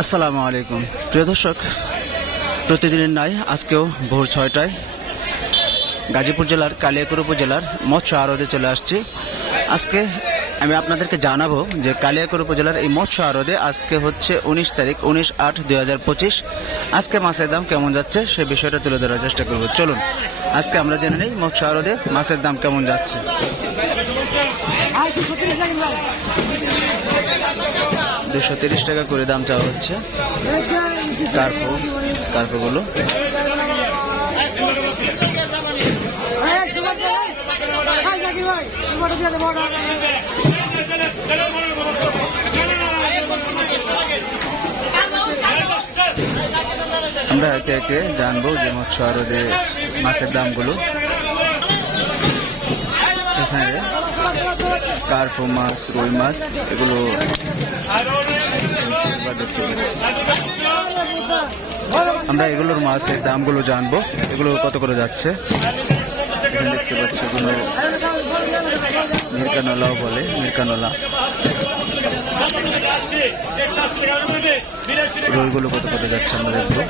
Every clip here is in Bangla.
আসসালামু আলাইকুম প্রিয় দর্শক, প্রতিদিনের ন্যায় আজকেও ভোর ৬টায় গাজীপুর জেলার কালিয়াকৈর উপজেলার মৎস্য আড়তে চলে আসছি। আজকে আমি আপনাদেরকে জানাবো যে কালিয়াকৈর উপজেলার এই মৎস্য আড়তে আজকে হচ্ছে 19 তারিখ 19/8/2025। আজকে মাছের দাম কেমন যাচ্ছে সে বিষয়টা তুলে ধরার চেষ্টা করব। চলুন আজকে আমরা জেনে নেই মৎস্য আড়তে মাছের দাম কেমন যাচ্ছে। 230 টাকা করে দাম চাওয়া হচ্ছে কার্পগুলো। আমরা একে একে জানবো যে মৎস্য আড়তে মাছের দামগুলো। এখানে কার্প মাছ, রুই মাছ এগুলো দেখতে পাচ্ছি। আমরা এগুলোর মাছের দামগুলো জানবো, এগুলো কত করে যাচ্ছে। এখানে দেখতে পাচ্ছি এগুলো মিরকানলাও বলে, মিরকানলা। রুইগুলো কত কত যাচ্ছে আমরা দেখবো।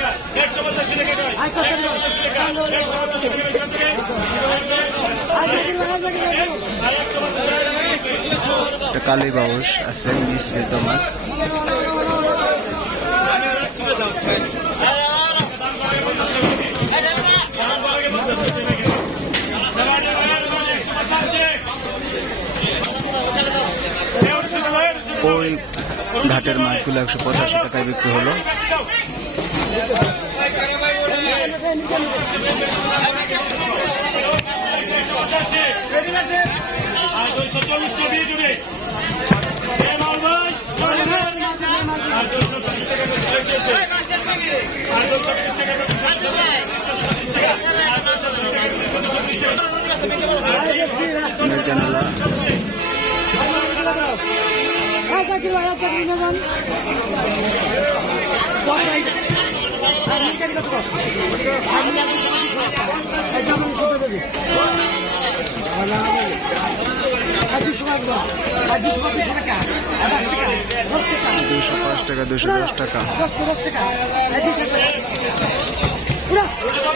কালী বাউস আছে, মিশ্রিত মাছ। ওই ঘাটের মাছগুলো 185 টাকায় বিক্রি হলো। টাকা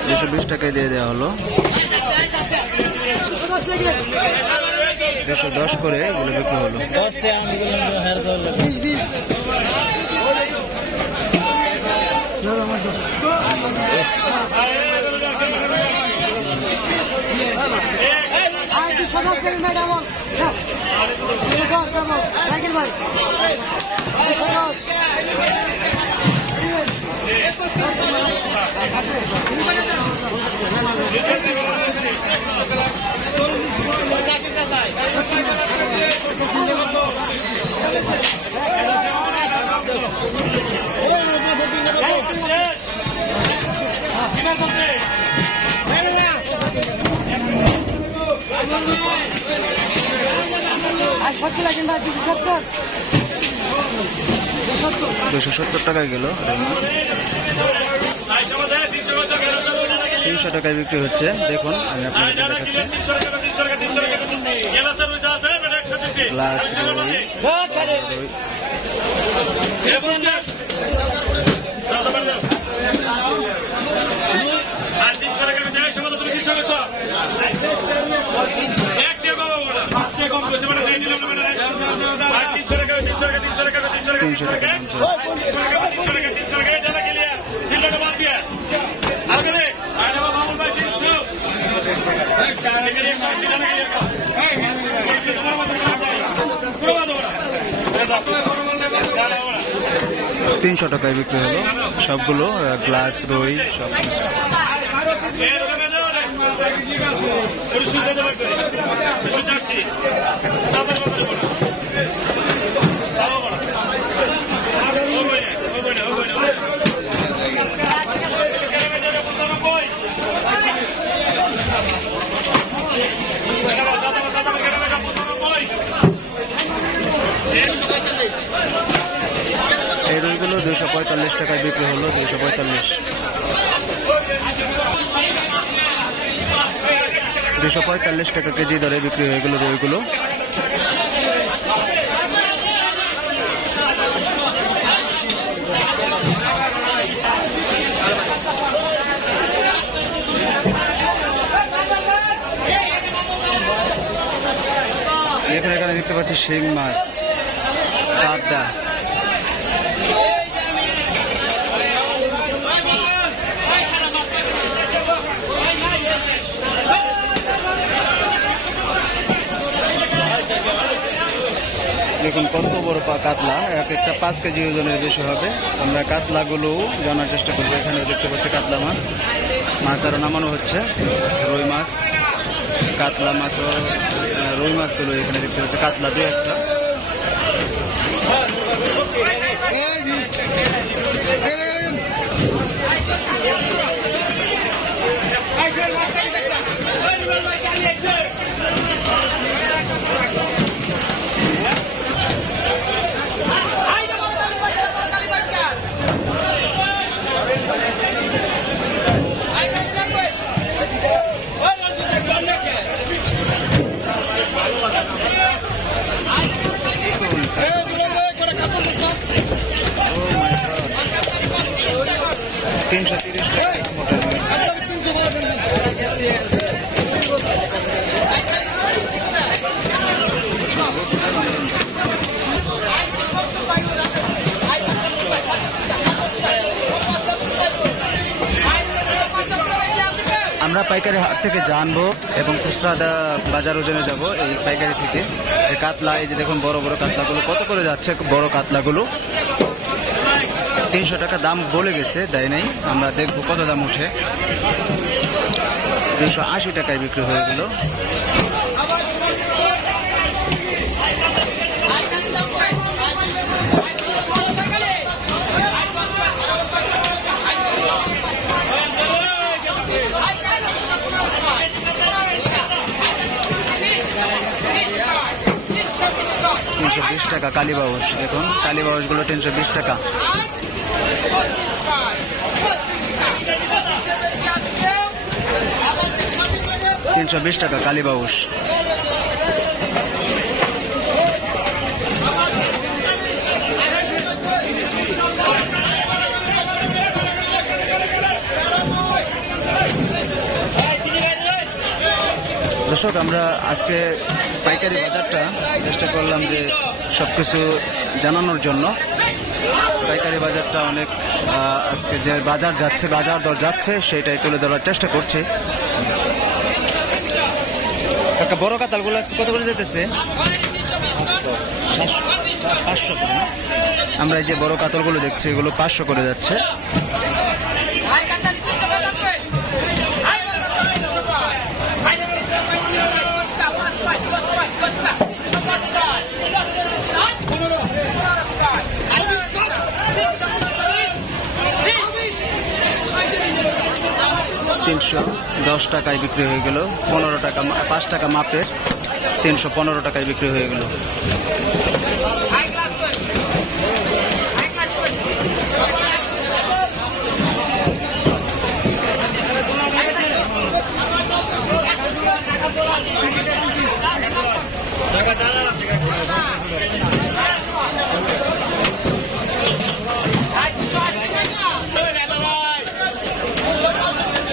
220 টাকায় দিয়ে দেওয়া হলো। 210 করে এগুলো বিক্রি হলো। $270 টাকায় গেল। 300 টাকায় বিক্রি হচ্ছে। দেখুন আমি আপনাদেরকে দেখাচ্ছি। গ্লাস $300 টাকায় বিক্রি হলো সবগুলো। গ্লাস রুই সব কিছু। এই রুইগুলো 245 টাকায় বিক্রি হলো। 245 টাকা কেজি দরে বিক্রি হয়ে গেল রুইগুলো। পাচ্ছি শিং মাছ, পাবদা, দেখুন কত বড় কাতলা, এক একটা 5 কেজি ওজনের বেশি হবে। আমরা কাতলাগুলো জানার চেষ্টা করবো। এখানে দেখতে পাচ্ছি কাতলা মাছ, মাছ আরো নামানো হচ্ছে। রুই মাছ, কাতলা মাছ, রুই মাছগুলো এখানে দেখতে পাচ্ছি, কাতলা 2-1টা। আমরা পাইকারি হাট থেকে জানবো এবং খুচরা বাজার ওজনে যাব। এই পাইকারি থেকে এই কাতলা, এই যে দেখুন বড় বড় কাতলাগুলো কত করে যাচ্ছে। বড় কাতলাগুলো 300 টাকা দাম বলে গেছে, দেয় নাই। আমরা দেখবো কত দাম উঠে। 280 টাকায় বিক্রি হয়ে গেল। 320 টাকা কালীবাউস। দেখুন কালীবাউস গুলো 320 টাকা। 320 টাকা কালীবাউস। দর্শক, আমরা আজকে পাইকারি বাজারটা চেষ্টা করলাম যে সবকিছু জানানোর জন্য। পাইকারি বাজারটা অনেক আজকে যে বাজার যাচ্ছে, বাজার দর যাচ্ছে, সেটাই তুলে ধরার চেষ্টা করছি। একটা বড় কাতালগুলো আজকে কত করে যেতেছে? 500 করে। আমরা এই যে বড় কাতলগুলো দেখছি, এগুলো 500 করে যাচ্ছে। $310 টাকায় বিক্রি হয়ে গেল। 15 টাকা, 5 টাকা মাপের 315 টাকায় বিক্রি হয়ে গেল।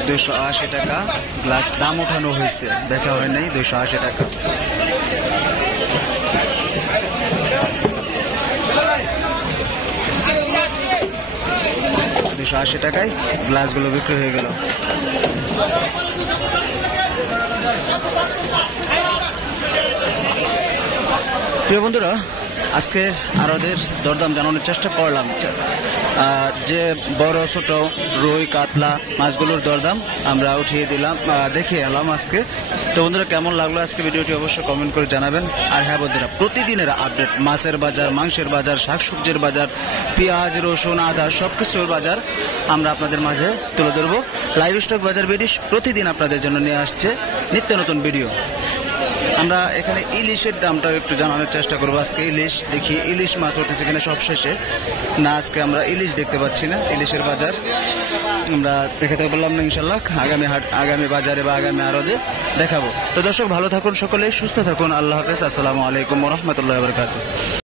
$280 টাকা গ্লাস দাম ওঠানো হয়েছে, বেচা হয় নাই। 280 টাকা। $280 টাকায় গ্লাসগুলো বিক্রি হয়ে গেল। প্রিয় বন্ধুরা, আজকে আরদের দরদাম জানানোর চেষ্টা করলাম। যে বড় ছোট রুই কাতলা মাছগুলোর দরদাম আমরা উঠিয়ে দিলাম, দেখিয়ে এলাম আজকে। তো বন্ধুরা, কেমন লাগলো আজকে ভিডিওটি অবশ্যই কমেন্ট করে জানাবেন। আর হ্যাঁ বন্ধুরা, প্রতিদিনের আপডেট, মাছের বাজার, মাংসের বাজার, শাকসবজির বাজার, পেঁয়াজ, রসুন, আদা, সবকিছুর বাজার আমরা আপনাদের মাঝে তুলে ধরবো। লাইভ স্টক বাজার বিডিশ প্রতিদিন আপনাদের জন্য নিয়ে আসছে নিত্য নতুন ভিডিও। আমরা এখানে ইলিশের দামটাও একটু জানানোর চেষ্টা করবো। আজকে ইলিশ দেখি, ইলিশ মাছ উঠেছে এখানে সব শেষে না, আজকে আমরা ইলিশ দেখতে পাচ্ছি না। ইলিশের বাজার আমরা দেখাতে বললাম না, ইনশাল্লাহ আগামী বাজারে বা আগামী আরদে দেখাবো। তো দর্শক, ভালো থাকুন, সকলে সুস্থ থাকুন। আল্লাহ হাফেজ। আসসালামু আলাইকুম ওয়া রাহমাতুল্লাহি ওয়া বারাকাতুহু।